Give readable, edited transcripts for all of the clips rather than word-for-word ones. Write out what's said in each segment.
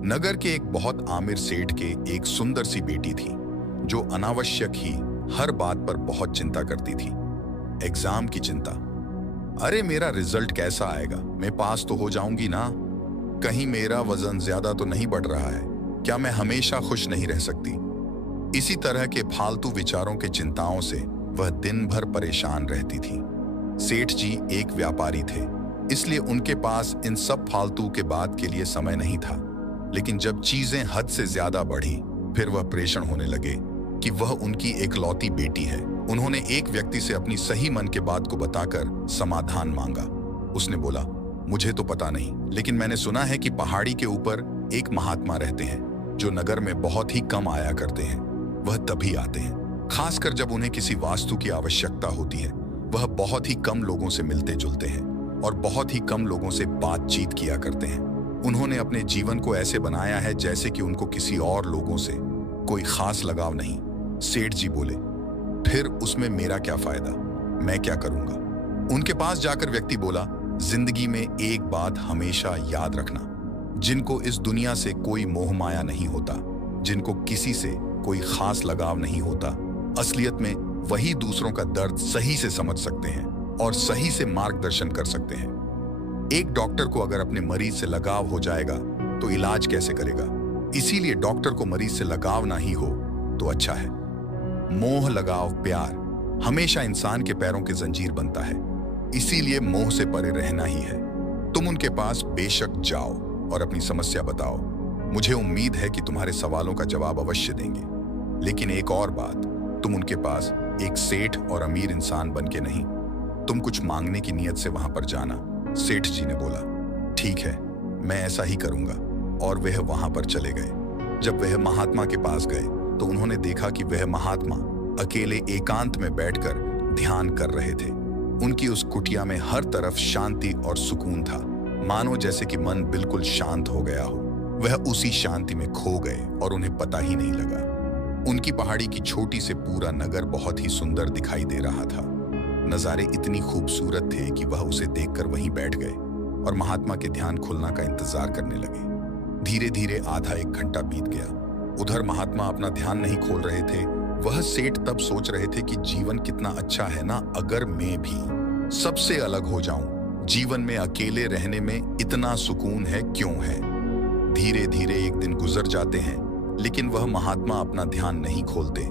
नगर के एक बहुत आमिर सेठ के एक सुंदर सी बेटी थी जो अनावश्यक ही हर बात पर बहुत चिंता करती थी। एग्जाम की चिंता। अरे मेरा रिजल्ट कैसा आएगा, मैं पास तो हो जाऊंगी ना? कहीं मेरा वजन ज्यादा तो नहीं बढ़ रहा है? क्या मैं हमेशा खुश नहीं रह सकती? इसी तरह के फालतू विचारों के चिंताओं से वह दिन भर परेशान रहती थी। सेठ जी एक व्यापारी थे, इसलिए उनके पास इन सब फालतू के बात के लिए समय नहीं था। लेकिन जब चीजें हद से ज्यादा बढ़ी, फिर वह परेशान होने लगे कि वह उनकी एकलौती बेटी है। उन्होंने एक व्यक्ति से अपनी सही मन के बात को बताकर समाधान मांगा। उसने बोला, मुझे तो पता नहीं, लेकिन मैंने सुना है कि पहाड़ी के ऊपर एक महात्मा रहते हैं जो नगर में बहुत ही कम आया करते हैं। वह तभी आते हैं, खासकर जब उन्हें किसी वास्तु की आवश्यकता होती है। वह बहुत ही कम लोगों से मिलते जुलते हैं और बहुत ही कम लोगों से बातचीत किया करते हैं। उन्होंने अपने जीवन को ऐसे बनाया है जैसे कि उनको किसी और लोगों से कोई खास लगाव नहीं। सेठ जी बोले, फिर उसमें मेरा क्या फायदा, मैं क्या करूंगा? उनके पास जाकर व्यक्ति बोला, जिंदगी में एक बात हमेशा याद रखना, जिनको इस दुनिया से कोई मोह माया नहीं होता, जिनको किसी से कोई खास लगाव नहीं होता, असलियत में वही दूसरों का दर्द सही से समझ सकते हैं और सही से मार्गदर्शन कर सकते हैं। एक डॉक्टर को अगर अपने मरीज से लगाव हो जाएगा तो इलाज कैसे करेगा? इसीलिए डॉक्टर को मरीज से लगाव ना ही हो तो अच्छा है। मोह, लगाव, प्यार हमेशा इंसान के पैरों के जंजीर बनता है, इसीलिए मोह से परे रहना ही है। तुम उनके पास बेशक जाओ और अपनी समस्या बताओ। मुझे उम्मीद है कि तुम्हारे सवालों का जवाब अवश्य देंगे। लेकिन एक और बात, तुम उनके पास एक सेठ और अमीर इंसान बन के नहीं, तुम कुछ मांगने की नीयत से वहां पर जाना। सेठ जी ने बोला, ठीक है, मैं ऐसा ही करूंगा। और वह वहां पर चले गए। जब वह महात्मा के पास गए तो उन्होंने देखा कि वह महात्मा अकेले एकांत में बैठकर ध्यान कर रहे थे। उनकी उस कुटिया में हर तरफ शांति और सुकून था, मानो जैसे कि मन बिल्कुल शांत हो गया हो। वह उसी शांति में खो गए और उन्हें पता ही नहीं लगा। उनकी पहाड़ी की छोटी से पूरा नगर बहुत ही सुंदर दिखाई दे रहा था। नजारे इतनी खूबसूरत थे कि वह उसे देखकर वहीं बैठ गए और महात्मा के ध्यान खुलना का इंतजार करने लगे। धीरे धीरे आधा एक घंटा बीत गया। उधर महात्मा अपना ध्यान नहीं खोल रहे थे। वह सेठ तब सोच रहे थे कि जीवन कितना अच्छा है ना, अगर मैं भी सबसे अलग हो जाऊं। जीवन में अकेले रहने में इतना सुकून है क्यों है? धीरे धीरे एक दिन गुजर जाते हैं, लेकिन वह महात्मा अपना ध्यान नहीं खोलते।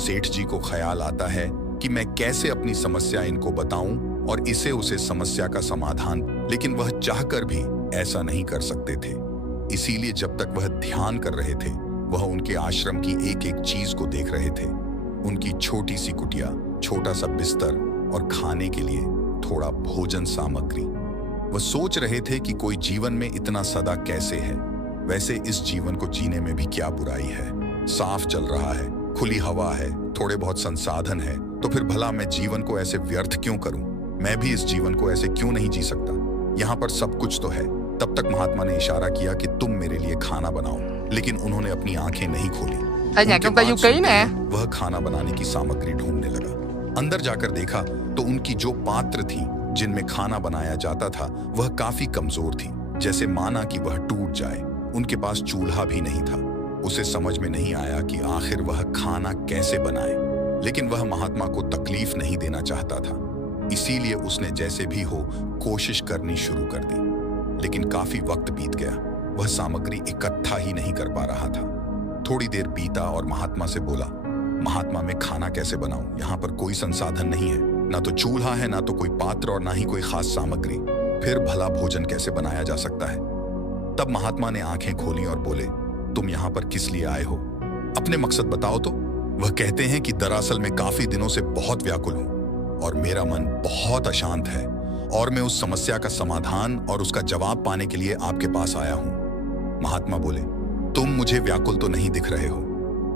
सेठ जी को ख्याल आता है कि मैं कैसे अपनी समस्या इनको बताऊं और इसे उसे समस्या का समाधान, लेकिन वह चाहकर भी ऐसा नहीं कर सकते थे। इसीलिए जब तक वह ध्यान कर रहे थे, वह उनके आश्रम की एक एक चीज को देख रहे थे। उनकी छोटी सी कुटिया, छोटा सा बिस्तर और खाने के लिए थोड़ा भोजन सामग्री। वह सोच रहे थे कि कोई जीवन में इतना सदा कैसे है। वैसे इस जीवन को जीने में भी क्या बुराई है? साफ चल रहा है, खुली हवा है, थोड़े बहुत संसाधन है, तो फिर भला मैं जीवन को ऐसे व्यर्थ क्यों करूं? मैं भी इस जीवन को ऐसे क्यों नहीं जी सकता? यहाँ पर सब कुछ तो है। तब तक महात्मा ने इशारा किया कि तुम मेरे लिए खाना बनाओ, लेकिन उन्होंने अपनी आंखें नहीं खोली। Ở nhà trong Tây Du Ký nè. वह खाना बनाने की सामग्री ढूंढने लगा। अंदर जाकर देखा तो उनकी जो पात्र थी जिनमें खाना बनाया जाता था, वह काफी कमजोर थी, जैसे माना कि वह टूट जाए। उनके पास चूल्हा भी नहीं था। उसे समझ में नहीं आया कि आखिर वह खाना कैसे बनाए, लेकिन वह महात्मा को तकलीफ नहीं देना चाहता था, इसीलिए उसने जैसे भी हो कोशिश करनी शुरू कर दी। लेकिन काफी वक्त बीत गया, वह सामग्री इकट्ठा ही नहीं कर पा रहा था। थोड़ी देर बीता और महात्मा से बोला, महात्मा मैं खाना कैसे बनाऊं? यहाँ पर कोई संसाधन नहीं है, ना तो चूल्हा है, ना तो कोई पात्र और ना ही कोई खास सामग्री। फिर भला भोजन कैसे बनाया जा सकता है? तब महात्मा ने आंखें खोली और बोले, तुम यहाँ पर किस लिए आए हो? अपने मकसद बताओ तो। वह कहते हैं कि दरअसल मैं काफी दिनों से बहुत व्याकुल हूं और मेरा मन बहुत अशांत है और मैं उस समस्या का समाधान और उसका जवाब पाने के लिए आपके पास आया हूं। महात्मा बोले, तुम मुझे व्याकुल तो नहीं दिख रहे हो,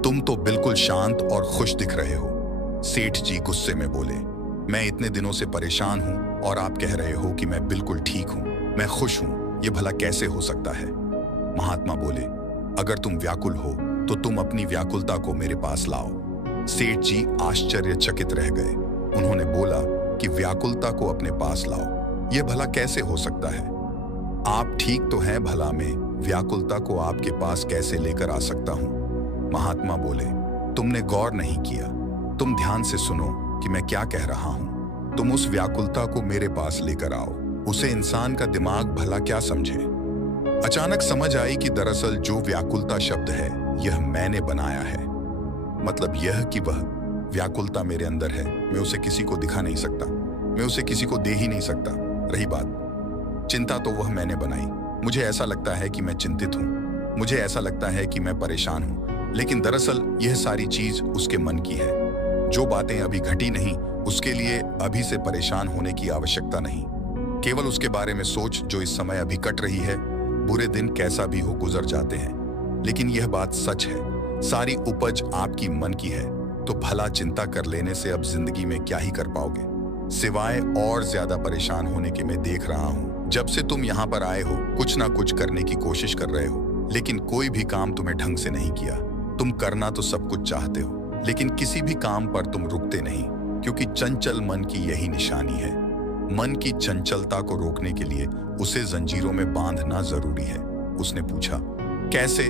तुम तो बिल्कुल शांत और खुश दिख रहे हो। सेठ जी गुस्से में बोले, मैं इतने दिनों से परेशान हूं और आप कह रहे हो कि मैं बिल्कुल ठीक हूं, मैं खुश हूं, ये भला कैसे हो सकता है? महात्मा बोले, अगर तुम व्याकुल हो तो तुम अपनी व्याकुलता को मेरे पास लाओ। सेठ जी आश्चर्यचकित रह गए। उन्होंने बोला कि व्याकुलता को अपने पास लाओ, ये भला कैसे हो सकता है? आप ठीक तो हैं भला, मैं व्याकुलता को आपके पास कैसे लेकर आ सकता हूं? महात्मा बोले, तुमने गौर नहीं किया। तुम ध्यान से सुनो कि मैं क्या कह रहा हूं। तुम उस व्याकुलता को मेरे पास लेकर आओ। उसे इंसान का दिमाग भला क्या समझे। अचानक समझ आई कि दरअसल जो व्याकुलता शब्द है यह मैंने बनाया है। मतलब यह कि वह व्याकुलता मेरे अंदर है, मैं उसे किसी को दिखा नहीं सकता, मैं उसे किसी को दे ही नहीं सकता। रही बात चिंता, तो वह मैंने बनाई। मुझे ऐसा लगता है कि मैं चिंतित हूं, मुझे ऐसा लगता है कि मैं परेशान हूं, लेकिन दरअसल यह सारी चीज उसके मन की है। जो बातें अभी घटी नहीं, उसके लिए अभी से परेशान होने की आवश्यकता नहीं। केवल उसके बारे में सोच जो इस समय अभी कट रही है। बुरे दिन कैसा भी हो गुजर जाते हैं, लेकिन यह बात सच है, सारी उपज आपकी मन की है। तो भला चिंता कर लेने से अब जिंदगी में क्या ही कर पाओगे, सिवाय और ज्यादा परेशान होने के। मैं देख रहा हूं जब से तुम यहाँ पर आए हो, कुछ ना कुछ करने की कोशिश कर रहे हो, लेकिन कोई भी काम तुम्हें ढंग से नहीं किया। तुम करना तो सब कुछ चाहते हो, लेकिन किसी भी काम पर तुम रुकते नहीं, क्योंकि चंचल मन की यही निशानी है। मन की चंचलता को रोकने के लिए उसे जंजीरों में बांधना जरूरी है। उसने पूछा, कैसे?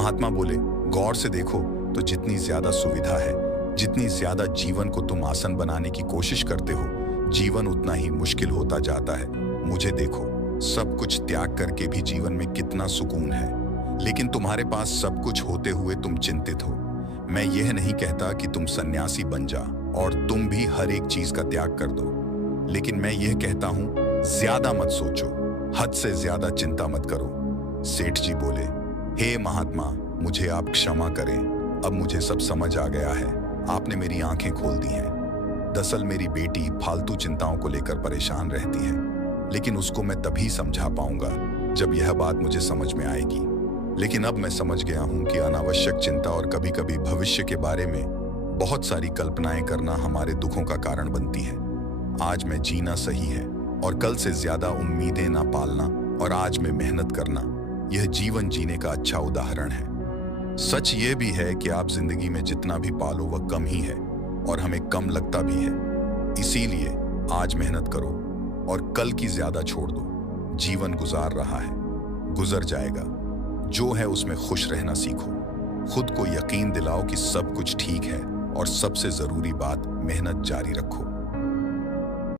महात्मा बोले, गौर से देखो तो जितनी ज्यादा सुविधा है, जितनी ज्यादा जीवन को तुम आसान बनाने की कोशिश करते हो, जीवन उतना ही मुश्किल होता जाता है। मुझे देखो, सब कुछ त्याग करके भी जीवन में कितना सुकून है, लेकिन तुम्हारे पास सब कुछ होते हुए तुम चिंतित हो। मैं यह नहीं कहता कि तुम सन्यासी बन जा और तुम भी हर एक चीज का त्याग कर दो, लेकिन मैं यह कहता हूं, ज्यादा मत सोचो, हद से ज्यादा चिंता मत करो। सेठ जी बोले, हे महात्मा, मुझे आप क्षमा करें, अब मुझे सब समझ आ गया है। आपने मेरी आंखें खोल दी हैं। दरअसल मेरी बेटी फालतू चिंताओं को लेकर परेशान रहती है, लेकिन उसको मैं तभी समझा पाऊंगा जब यह बात मुझे समझ में आएगी। लेकिन अब मैं समझ गया हूं कि अनावश्यक चिंता और कभी-कभी भविष्य के बारे में बहुत सारी कल्पनाएं करना हमारे दुखों का कारण बनती है। आज में जीना सही है और कल से ज्यादा उम्मीदें ना पालना और आज में मेहनत करना, यह जीवन जीने का अच्छा उदाहरण है। सच ये भी है कि आप जिंदगी में जितना भी पालो वह कम ही है और हमें कम लगता भी है। इसीलिए आज मेहनत करो और कल की ज्यादा छोड़ दो। जीवन गुजार रहा है, गुजर जाएगा। जो है उसमें खुश रहना सीखो। खुद को यकीन दिलाओ कि सब कुछ ठीक है और सबसे जरूरी बात, मेहनत जारी रखो।